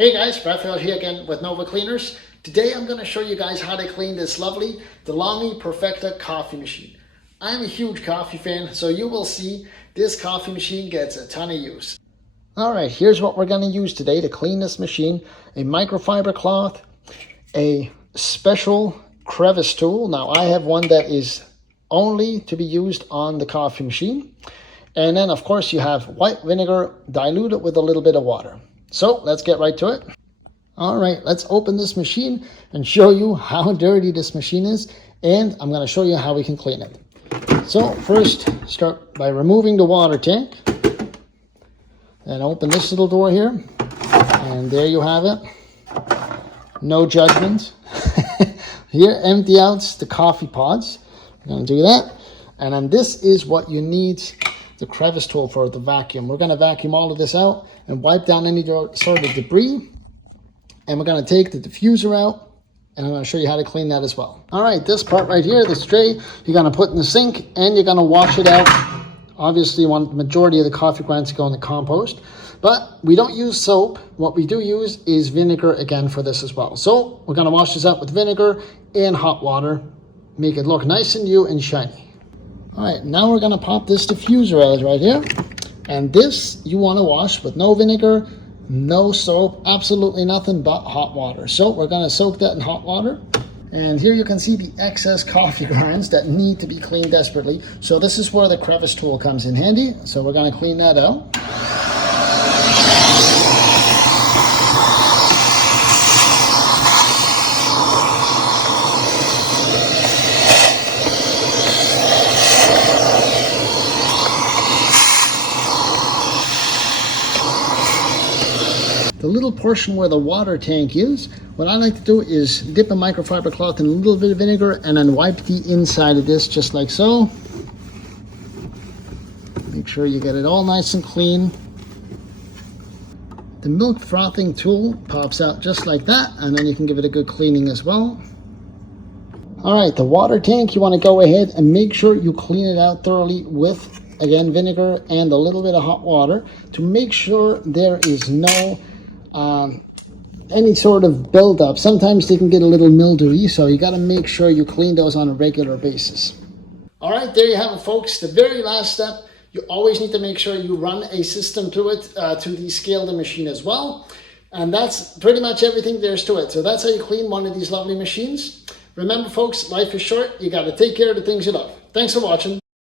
Hey guys, Raphael here again with Nova Cleaners. Today I'm going to show you guys how to clean this lovely Delonghi Perfecta coffee machine. I'm a huge coffee fan, so you will see this coffee machine gets a ton of use. Alright, here's what we're going to use today to clean this machine. A microfiber cloth, a special crevice tool. Now I have one that is only to be used on the coffee machine. And then of course you have white vinegar diluted with a little bit of water. So let's get right to it. All right, let's open this machine and show you how dirty this machine is. And I'm going to show you how we can clean it. So first, start by removing the water tank. And open this little door here. And there you have it. No judgment. Here, empty out the coffee pods. We're going to do that. And then this is what you need the crevice tool for, the vacuum. We're going to vacuum all of this out and wipe down any sort of debris. And we're going to take the diffuser out, and I'm going to show you how to clean that as well. All right, this part right here, this tray, you're going to put in the sink and you're going to wash it out. Obviously, you want the majority of the coffee grounds to go in the compost, but we don't use soap. What we do use is vinegar again for this as well. So we're going to wash this out with vinegar and hot water, make it look nice and new and shiny. All right, now we're going to pop this diffuser out right here. And this you want to wash with no vinegar, no soap, absolutely nothing but hot water. So we're going to soak that in hot water. And here you can see the excess coffee grinds that need to be cleaned desperately. So this is where the crevice tool comes in handy. So we're going to clean that out. The little portion where the water tank is, what I like to do is dip a microfiber cloth in a little bit of vinegar and then wipe the inside of this just like so. Make sure you get it all nice and clean. The milk frothing tool pops out just like that, and then you can give it a good cleaning as well. All right, the water tank, you want to go ahead and make sure you clean it out thoroughly with, again, vinegar and a little bit of hot water to make sure there is no any sort of buildup. Sometimes they can get a little mildewy, so you got to make sure you clean those on a regular basis. All right, there you have it, folks. The very last step, you always need to make sure you run a system to it to descale the machine as well. And that's pretty much everything there's to it. So that's how you clean one of these lovely machines. Remember, folks, life is short. You got to take care of the things you love. Thanks for watching.